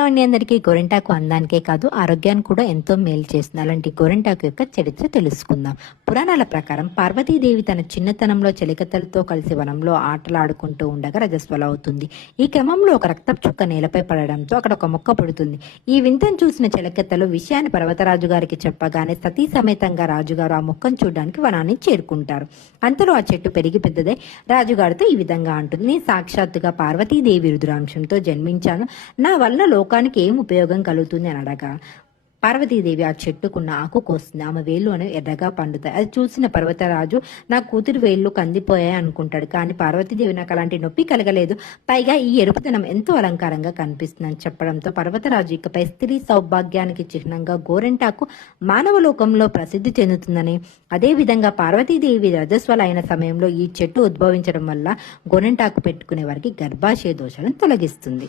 Hello అండి, అందరికీ. గోరింటాకు అందానికే కాదు ఆరోగ్యాన్ని కూడా ఎంతో మేలు చేస్తుంది. అలాంటి గోరింటాకు యొక్క చరిత్ర తెలుసుకుందాం. పురాణాల ప్రకారం పార్వతీదేవి తన చిన్నతనంలో చెలికత్తెలతో కలిసి వనంలో ఆటలాడుకుంటూ ఉండగా రజస్వలవుతుంది. ఈ క్రమంలో ఒక రక్తపు చుక్క నేలపై పడడంతో అక్కడ ఒక మొక్క పుడుతుంది. ఈ వింతను చూసిన చెలికత్తెలు విషయాన్ని పర్వతరాజు గారికి చెప్పగానే సతీ సమేతంగా రాజుగారు ఆ మొక్కను చూడడానికి వనాన్ని చేరుకుంటారు. అంతలో ఆ చెట్టు పెరిగి పెద్దదై రాజుగారితో ఈ విధంగా అంటుంది: నేను సాక్షాత్తుగా పార్వతీదేవి రుద్రాంశంతో జన్మించాను. నా వల్ల లోకానికి ఏం ఉపయోగం కలుగుతుంది అని అడగా పార్వతీదేవి ఆ చెట్టుకున్న ఆకు కోస్తుంది. ఆమె వేళ్ళు అనేవి ఎర్రగా పండుతాయి. అది చూసిన పర్వతరాజు నా కూతురు వేళ్ళు కందిపోయాయి అనుకుంటాడు. కానీ పార్వతీదేవి నాకు అలాంటి నొప్పి కలగలేదు, పైగా ఈ ఎరుపుదనం ఎంతో అలంకారంగా కనిపిస్తుందని చెప్పడంతో పర్వతరాజు ఇకపై స్త్రీ సౌభాగ్యానికి చిహ్నంగా గోరింటాకు మానవ లోకంలో ప్రసిద్ధి చెందుతుందని, అదేవిధంగా పార్వతీదేవి రజస్వల అయిన సమయంలో ఈ చెట్టు ఉద్భవించడం వల్ల గోరింటాకు పెట్టుకునే వారికి గర్భాశయ దోషాలను తొలగిస్తుంది.